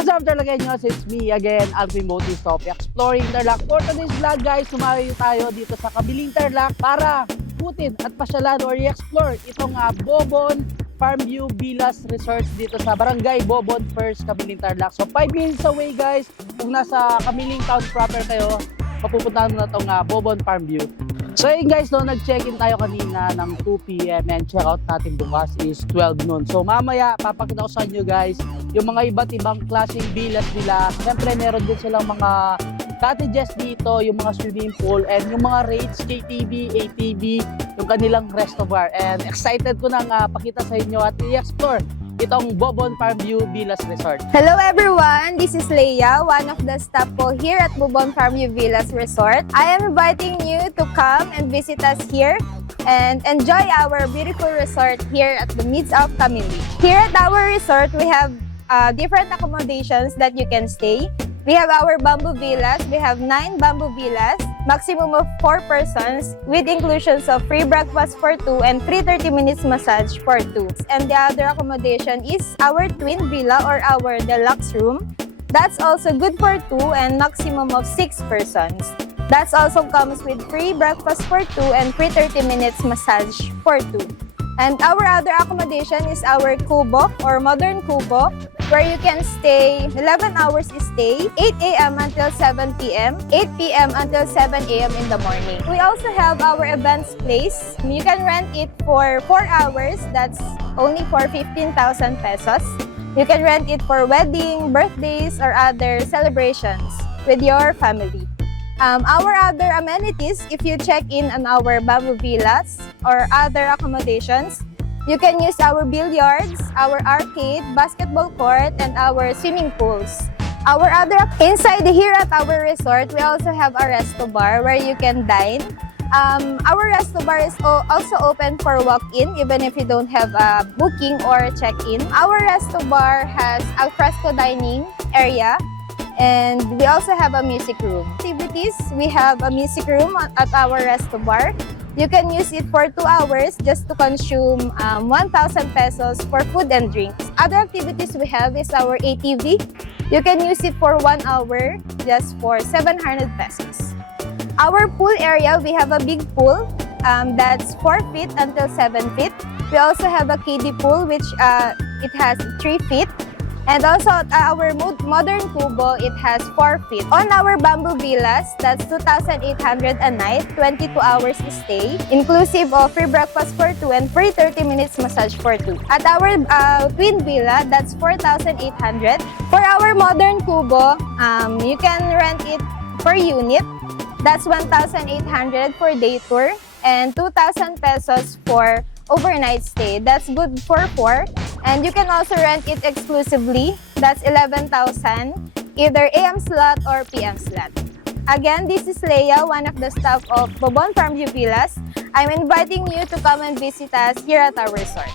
What's up, Tarlagueños? It's me again, Alvin Motistopia, exploring Tarlac. For today's vlog, guys, sumayo tayo dito sa Kabiling Tarlac para putin at pasyalan or i-explore itong Bobon Farmview Villas Resort dito sa Barangay Bobon First, Kabiling Tarlac. So 5 minutes away, guys. Kung nasa Kabiling Town proper kayo, mapupuntahan mo na itong Bobon Farmview. So yun guys, no, nag-check-in tayo kanina ng 2 PM and check-out natin bukas is 12 noon. So mamaya, papakita ko sa inyo guys, yung mga iba't ibang klaseng villas nila. Siyempre meron din silang mga cottages dito, yung mga swimming pool, and yung mga rates, KTV, ATV, yung kanilang reservoir. And excited ko nang pakita sa inyo at i-explore itong Bobon Farmview Villas Resort. Hello everyone, this is Leia, one of the staff po here at Bobon Farmview Villas Resort. I am inviting you to come and visit us here and enjoy our beautiful resort here at the midst of Camili. Here at our resort, we have different accommodations that you can stay. We have our bamboo villas. We have 9 bamboo villas, maximum of 4 persons, with inclusions of free breakfast for 2 and free 30 minutes massage for 2. And the other accommodation is our twin villa or our deluxe room. That's also good for 2 and maximum of 6 persons. That also comes with free breakfast for 2 and free 30 minutes massage for 2. And our other accommodation is our kubo or modern kubo, where you can stay 11 hours stay, 8 a.m. until 7 p.m., 8 p.m. until 7 a.m. in the morning. We also have our events place. You can rent it for 4 hours. That's only for 15,000 pesos. You can rent it for wedding, birthdays, or other celebrations with your family. Our other amenities, if you check in on our bamboo villas or other accommodations, you can use our billiards, our arcade, basketball court, and our swimming pools. Inside here at our resort, we also have a resto bar where you can dine. Our resto bar is also open for walk-in, even if you don't have a booking or check-in. Our resto bar has al fresco dining area, and we also have a music room. Activities, we have a music room at our resto bar. You can use it for 2 hours just to consume 1,000 pesos for food and drinks. Other activities we have is our ATV. You can use it for 1 hour just for 700 pesos. Our pool area, we have a big pool that's 4 feet until 7 feet. We also have a kiddie pool which it has 3 feet. And also our modern kubo, it has 4 feet. On our bamboo villas, that's 2,800 a night, 22 hours stay, inclusive of free breakfast for 2 and free 30 minutes massage for 2. At our twin villa, that's 4,800. For our modern kubo, you can rent it per unit. That's 1,800 for day tour and 2,000 pesos for overnight stay. That's good for 4. And you can also rent it exclusively. That's 11,000, either AM slot or PM slot. Again, this is Leia, one of the staff of Bobon Farmview Villas. I'm inviting you to come and visit us here at our resort.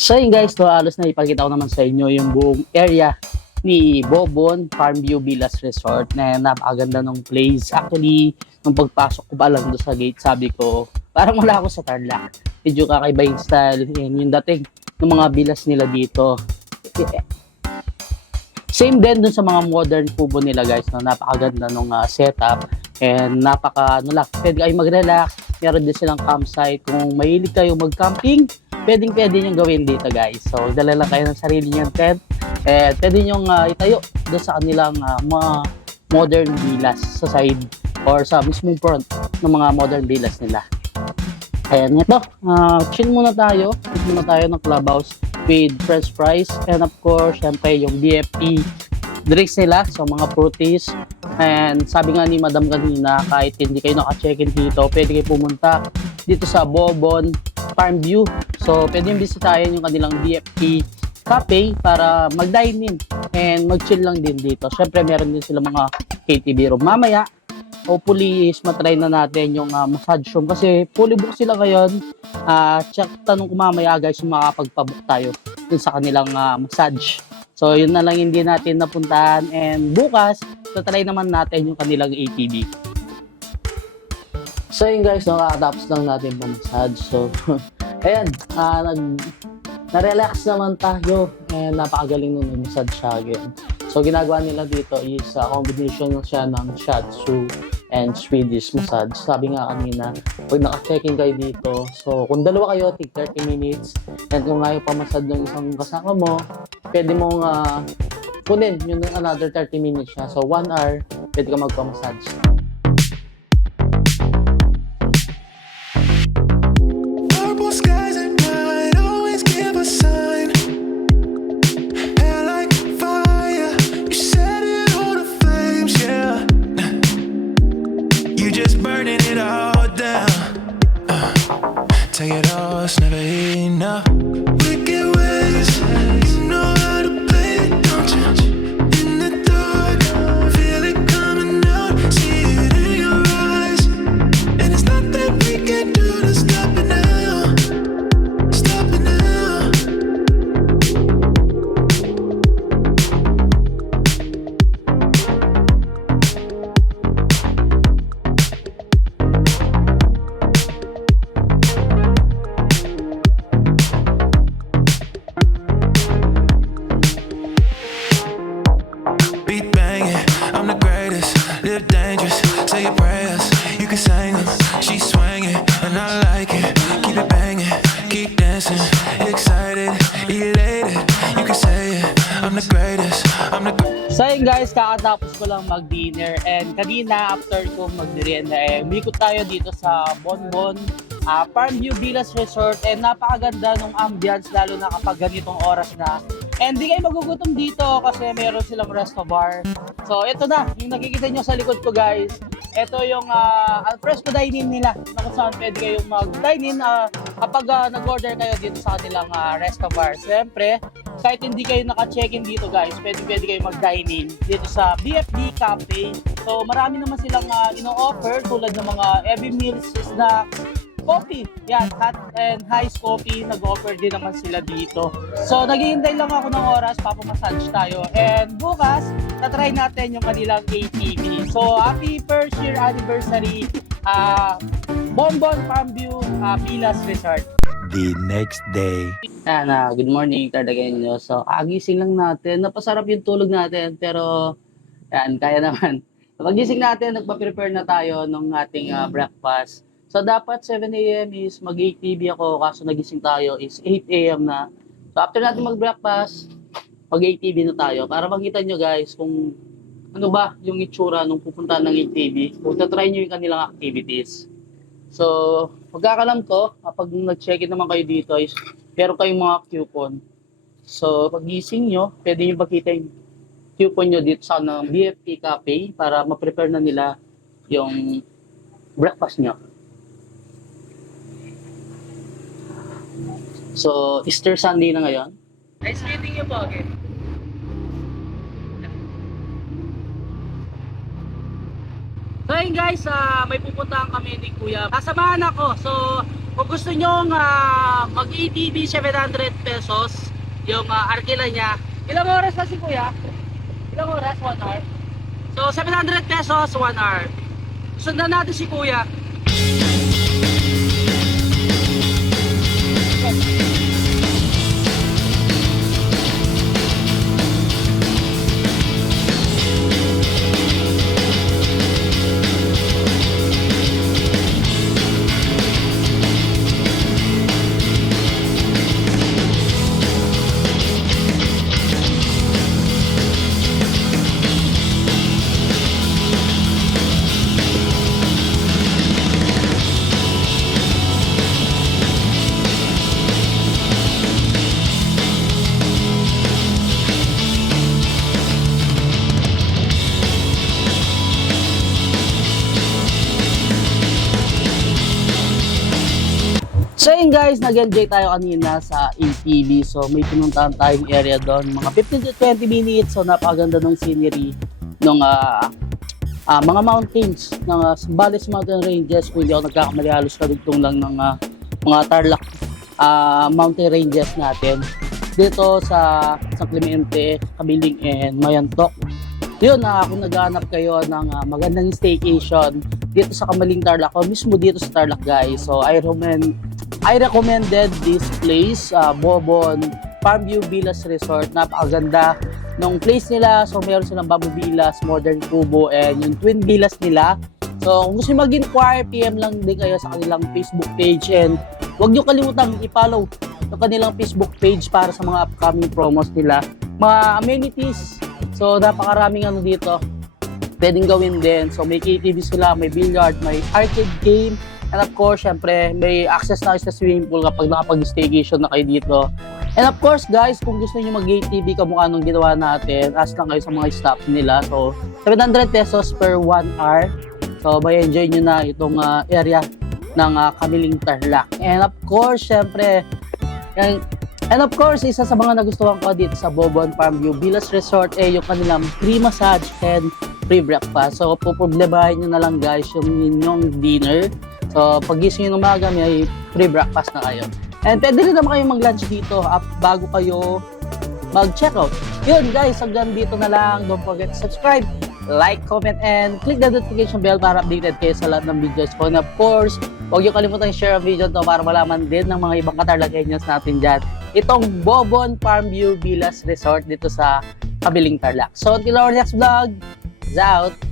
So yun guys, halos na ipakita ko naman sa inyo yung buong area ni Bobon Farmview Villas Resort na napakaganda ng place. Actually, nung pagpasok ko pa lang doon sa gate, sabi ko, parang wala ako sa Tarlac. Medyo kakaiba yung style, yung dating ng mga villas nila dito. Same din dun sa mga modern kubo nila guys, napakaganda ng setup. And pwede kayo mag-relax. Meron din silang campsite. Kung mahilig kayo mag-camping, pwede nyo gawin dito guys. So, dala lang kayo ng sarili nyong tent. And pwede nyo itayo doon sa kanilang mga modern villas sa side or sa mismong front ng mga modern villas nila. Ayan, ito. Chill muna tayo. Chill muna tayo ng clubhouse. with french fries. And of course, syempre yung BFP drinks nila, so mga fruities. And sabi nga ni Madam kanina, kahit hindi kayo naka-check-in dito, pwede kayo pumunta dito sa Bobon Farm View. So pwede yung bisitahin yung kanilang BFP cafe para mag-dine in and mag-chill lang din dito. Syempre meron din sila mga KTV room. Mamaya, hopefully is matry na natin yung massage room kasi fully book sila ngayon. Check, tanong ko mamaya guys kung makapagpabook tayo dun sa kanilang massage. So yun na lang hindi natin napuntahan, and bukas tatry naman natin yung kanilang ATV. So yun guys, nakakatapos lang natin massage. So ayan, na-relax naman tayo and napakagaling nung massage siya again. So ginagawa nila dito is combination siya ng shiatsu and Swedish massage. Sabi nga kanina, pag naka-check-in kayo dito, so kung dalawa kayo, take 30 minutes. And kung ayaw pa massage ng isang kasama mo, pwede mong kunin yun another 30 minutes siya. So 1 hour, pwede ka magpa-massage. Purple skies at night always give a sign. Air like fire, you set it all to flames, yeah. You just burning it all down. Take it all, it's never enough. Wicked ways, you know how to play it, don't you? In the dark, feel it coming out, see it in your eyes. And it's nothing we can do to stop it now. Stop it now. Beat banging, I'm the greatest. Live dangerous, say your prayers. You can sing them. She's swinging, and I like it. Keep it banging, keep dancing. Excited, elated. You can say it. I'm the greatest. I'm the So yun guys, kakatapos ko lang mag-dinner, and kanina after ko mag-merienda, umikot tayo dito sa Bonbon Farmview Villas Resort, and napakaganda ng ambience lalo na kapag ganitong oras na. And di kayo magugutom dito kasi meron silang resto bar. So ito na, yung nakikita nyo sa likod ko guys, ito yung alfresco dining nila na kung saan pwede kayong mag-dine in kapag nag-order kayo dito sa kanilang resto bar. Siyempre, kahit hindi kayo naka-check-in dito guys, pwede kayo mag-dine in dito sa BFD Cafe. So marami naman silang ino-offer tulad ng mga heavy meals, snacks, coffee. Yan, hot and iced coffee, nag-offer din naman sila dito. So naghihintay lang ako ng oras, papamassage tayo. And bukas, tatry natin yung kanilang ATV. So happy first year anniversary, Bonbon Farmview Villas Resort. The next day. Yan, good morning talagang nyo. So, agising lang natin. Napasarap yung tulog natin, pero yan, kaya naman. So, pagising natin, nagpa-prepare na tayo ng ating breakfast. So, dapat 7 a.m. is mag-ATV ako, kaso nagising tayo is 8 a.m. na. So, after natin mag-breakfast, mag-ATV na tayo para makita nyo guys kung ano ba yung itsura nung pupunta ng ATV. Kung tatry nyo yung kanilang activities. So, pagkakalam ko, kapag nag-check-in naman kayo dito is meron kayong mga coupon. So, pag-gising nyo, pwede nyo makita yung coupon nyo dito sa BFP Cafe para ma-prepare na nila yung breakfast nyo. So, Easter Sunday na ngayon. Nice meeting you po again. So yun guys, may pupuntahan kami ni Kuya. Kasamahan ako. So kung gusto nyo mag-ATV 700 pesos yung arkila niya. Ilang oras na si Kuya? Ilang oras? 1 hour? So 700 pesos 1 hour. Sundan natin si Kuya. So yun guys, nag-enjoy tayo kanina sa ATV. So may pinuntahan tayong area doon, mga 15 to 20 minutes. So napakaganda ng scenery ng mga mountains ng Zambales Mountain Ranges. Kung hindi ako nagkakamali, halos kadugtong lang ng mga Tarlac mountain ranges natin dito sa San Clemente, Kabiling, and Mayantok. Yun, kung naghahanap kayo ng magandang staycation dito sa Kamaling Tarlac o mismo dito sa Tarlac guys, so I recommended this place, Bobon Farmview Villas Resort. Napakaganda ng place nila. So meron silang bamboo villas, modern kubo, and yung twin villas nila. So kung gusto nyo mag-inquire, PM lang din kayo sa kanilang Facebook page, and huwag nyo kalimutang i-follow yung kanilang Facebook page para sa mga upcoming promos nila. Mga amenities, so napakaraming dito pwedeng gawin din. So may KTV sila, may billiard, may arcade game, and of course, syempre, may access na kayo sa swimming pool kapag nakapag-staycation na kayo dito. And of course, guys, kung gusto niyo mag-ATV kamukha nung ginawa natin, ask lang kayo sa mga staff nila. So, 700 pesos per 1 hour. So, may enjoy nyo na itong area ng Kamiling Tarlac. And of course, syempre, and of course, isa sa mga nagustuhan ko dito sa Bobon Farmview Villas Resort yung kanilang free massage and free breakfast. So, puproblemahin nyo na lang guys yung inyong dinner. So, pag gising nyo ng umaga, may free breakfast na kayo. And pwede rin naman kayo mag-lunch dito bago kayo mag-checkout. Yun guys, hanggang dito na lang. Don't forget to subscribe, like, comment, and click the notification bell para updated kayo sa lahat ng videos ko. And of course, huwag nyo kalimutan share ang video to para malaman din ng mga ibang Katarlaqueños natin dyan itong Bobon Farmview Villas Resort dito sa Kabiling Tarlac. So until our next vlog, out!